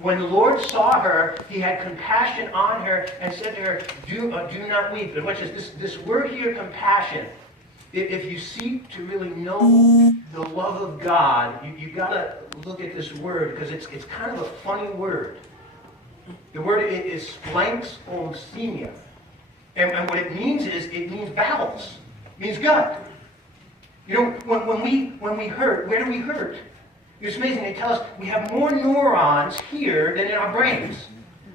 When the Lord saw her, he had compassion on her and said to her, do not weep. And watch this word here, compassion. If you seek to really know the love of God, you got to look at this word because it's kind of a funny word. The word is splanxomethemia. And what it means is, it means bowels. It means gut. You know, when we hurt, where do we hurt? It's amazing. They tell us we have more neurons here than in our brains.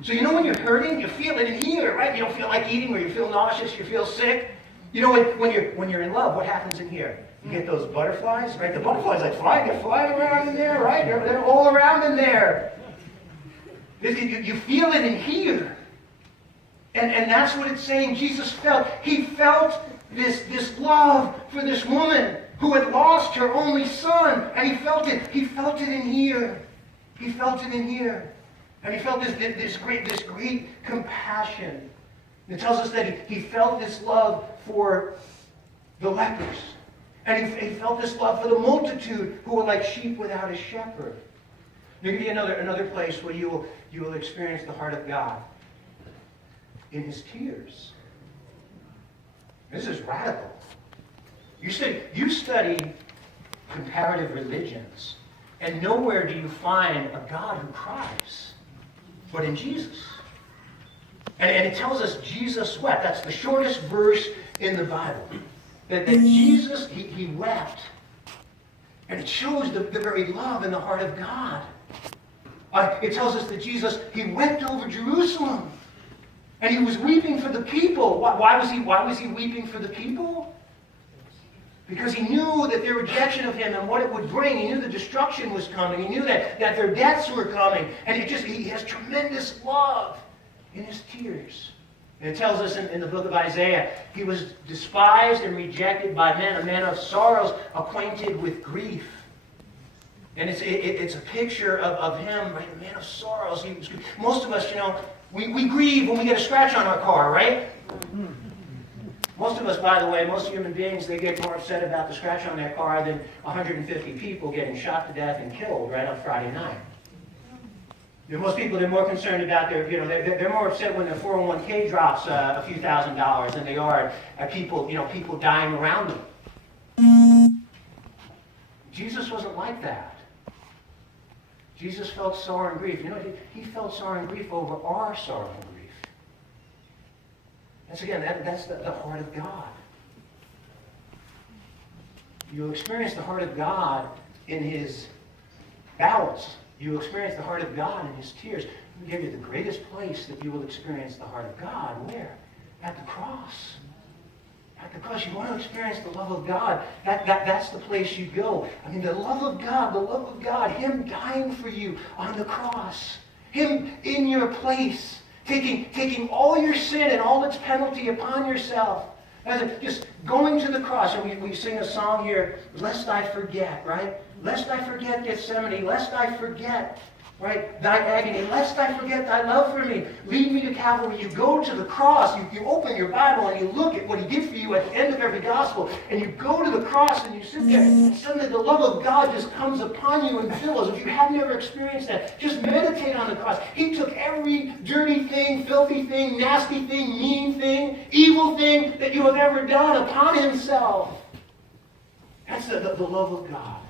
So you know when you're hurting, you feel it in here, right? You don't feel like eating, or you feel nauseous, you feel sick. You know, when you're in love, what happens in here? You get those butterflies, right? The butterflies they're flying around in there, right? They're all around in there. You feel it in here. And that's what it's saying Jesus felt. He felt this love for this woman who had lost her only son. And he felt it. He felt it in here. He felt it in here. And he felt this great compassion. It tells us that he felt this love for the lepers. And he felt this love for the multitude who were like sheep without a shepherd. There could be another place where you will experience the heart of God. In his tears. This is radical. You study comparative religions, and nowhere do you find a God who cries, but in Jesus. And it tells us Jesus wept. That's the shortest verse in the Bible. That Jesus, he wept. And it shows the very love in the heart of God. It tells us that Jesus, he wept over Jerusalem. And he was weeping for the people. Why was he weeping for the people? Because he knew that their rejection of him and what it would bring. He knew the destruction was coming. He knew that their deaths were coming. And he has tremendous love in his tears. And it tells us in the book of Isaiah, he was despised and rejected by men, a man of sorrows, acquainted with grief. And it's a picture of him, right? A man of sorrows. Most of us, we grieve when we get a scratch on our car, right? Most of us, by the way, most human beings, they get more upset about the scratch on their car than 150 people getting shot to death and killed right on Friday night. Most people, they're more concerned about they're more upset when their 401k drops a few $1,000s than they are at people dying around them. Jesus wasn't like that. Jesus felt sorrow and grief. He felt sorrow and grief over our sorrow and grief. That's the heart of God. You'll experience the heart of God in his bowels. You'll experience the heart of God in his tears. Let me give you the greatest place that you will experience the heart of God. Where? At the cross. At the cross. You want to experience the love of God. That's the place you go. The love of God, him dying for you on the cross. Him in your place. Taking all your sin and all its penalty upon yourself. Just going to the cross. And we sing a song here, Lest I Forget, right? Lest I forget Gethsemane, lest I forget, right, thy agony, lest I forget thy love for me. Lead me to Calvary. You go to the cross, you open your Bible and you look at what he did for you at the end of every gospel, and you go to the cross and you sit there, and suddenly the love of God just comes upon you in billows. If you have never experienced that, just meditate on the cross. He took every dirty thing, filthy thing, nasty thing, mean thing, evil thing that you have ever done upon himself. That's the love of God.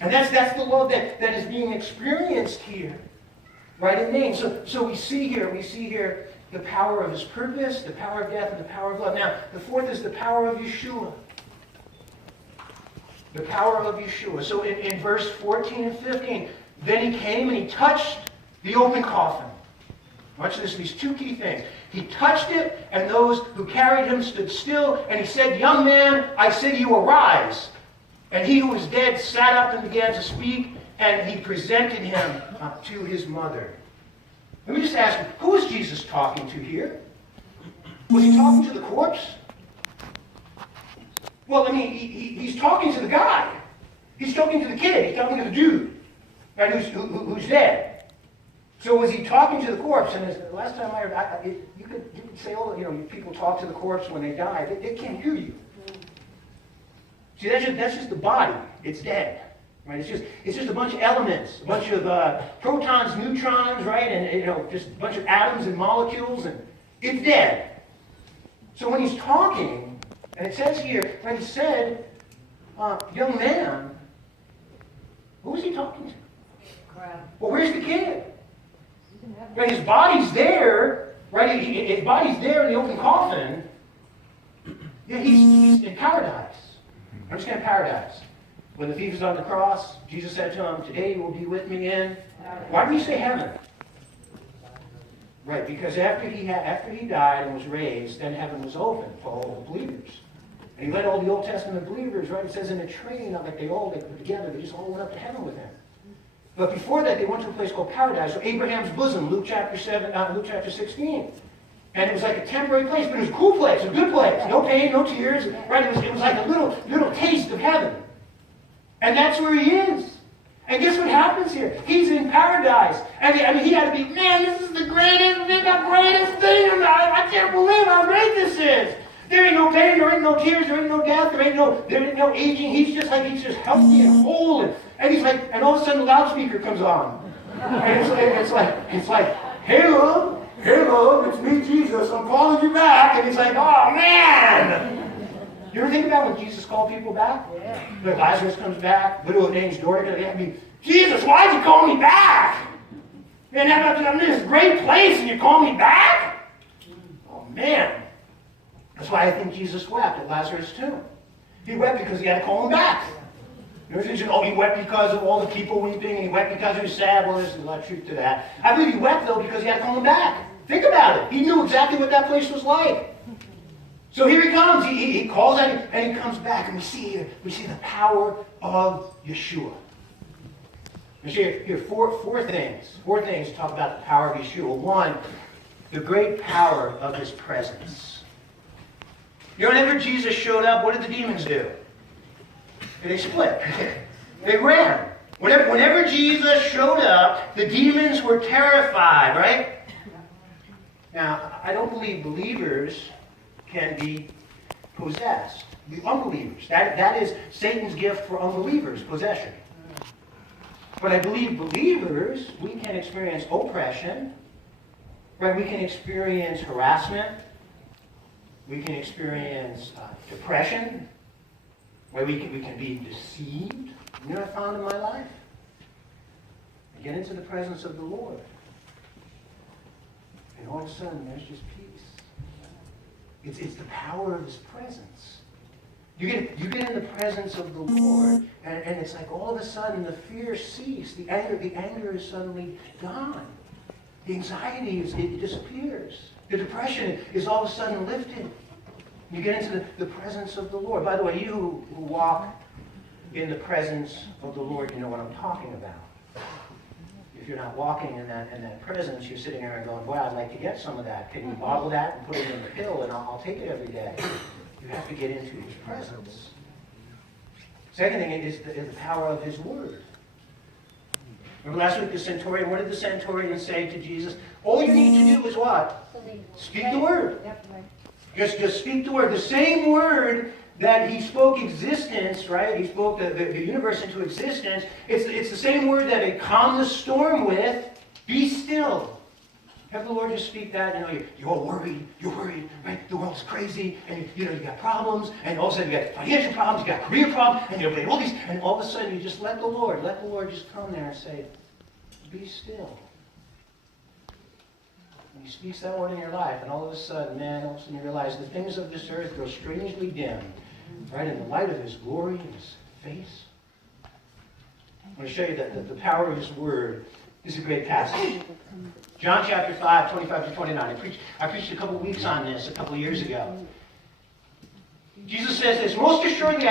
And that's the love that is being experienced here, right in Maine. So we see here the power of his purpose, the power of death, and the power of love. Now, the fourth is the power of Yeshua. The power of Yeshua. So in verse 14 and 15, then he came and he touched the open coffin. Watch this, these two key things. He touched it, and those who carried him stood still, and he said, "Young man, I say to you, arise." And he who was dead sat up and began to speak, and he presented him to his mother. Let me just ask you, who is Jesus talking to here? Was he talking to the corpse? Well, he's talking to the guy. He's talking to the kid. He's talking to the dude, right, who's dead. So was he talking to the corpse? And the last time I heard, you could say, people talk to the corpse when they die. They can't hear you. See, that's just the body. It's dead. Right? It's just a bunch of elements, a bunch of protons, neutrons, right? And just a bunch of atoms and molecules, and it's dead. So when he's talking, and it says here, right, he said, young man, who was he talking to? Well, where's the kid? Right, his body's there, right? His body's there in the open coffin. Yeah, he's in paradise. Understand paradise. When the thief is on the cross, Jesus said to him, today you will be with me in... Why do you say heaven? Right, because after he died and was raised, then heaven was open for all the believers. And he led all the Old Testament believers, right? It says in a train, not like they put together, they just all went up to heaven with him. But before that, they went to a place called paradise, or Abraham's bosom, Luke chapter 16. And it was like a temporary place, but it was a cool place, a good place. No pain, no tears, right? It was like a little taste of heaven. And that's where he is. And guess what happens here? He's in paradise. And he had to be, man, this is the greatest thing. I can't believe how great this is. There ain't no pain, there ain't no tears, there ain't no death, there ain't no aging. He's just healthy and whole. And he's like, and all of a sudden the loudspeaker comes on. And it's like, hey love, it's me, Jesus, I'm calling you back. And he's like, oh man. You ever think about when Jesus called people back? Yeah. Like Lazarus comes back, widow of Nain's daughter, Jesus, why'd you call me back? Man, I'm in this great place and you call me back? Oh man. That's why I think Jesus wept at Lazarus' tomb. He wept because he had to call him back. You know, he wept because of all the people weeping, and he wept because he was sad. Well, there's a lot of truth to that. I believe he wept, though, because he had to call him back. Think about it. He knew exactly what that place was like. So here he comes. He calls out and he comes back, and we see the power of Yeshua. Here, four things to talk about the power of Yeshua. One, the great power of his presence. You know, whenever Jesus showed up, what did the demons do? They split. They ran. Whenever Jesus showed up, the demons were terrified, right? Now, I don't believe believers can be possessed. The unbelievers. That is Satan's gift for unbelievers, possession. But I believe believers, we can experience oppression, right? We can experience harassment. We can experience depression, where we can be deceived. You know what I found in my life? I get into the presence of the Lord, and all of a sudden there's just peace. It's the power of his presence. You get in the presence of the Lord, and it's like all of a sudden the fear ceases. The anger is suddenly gone. The anxiety it disappears. The depression is all of a sudden lifted. You get into the presence of the Lord. By the way, you who walk in the presence of the Lord, you know what I'm talking about. If you're not walking in that presence, you're sitting there and going, boy, I'd like to get some of that. Can you bottle that and put it in the pill, and I'll take it every day? You have to get into his presence. Second thing is the power of his word. Remember last week the centurion, what did the centurion say to Jesus? All you need to do is what? Speak the word. Just speak the word. The same word that he spoke existence, right? He spoke the universe into existence. It's the same word that he calmed the storm with. Be still. Have the Lord just speak that. You're all worried. You're worried, right? The world's crazy, and you got problems, and all of a sudden you got financial problems, you got career problems, and you've got all these, and all of a sudden you just let the Lord just come there and say, be still. And he speaks that word in your life, and all of a sudden, you realize the things of this earth grow strangely dim, right, in the light of his glory and his face. I'm going to show you that the power of his word is a great passage. John chapter 5, 25 to 29. I preached a couple weeks on this a couple of years ago. Jesus says this, most assuredly I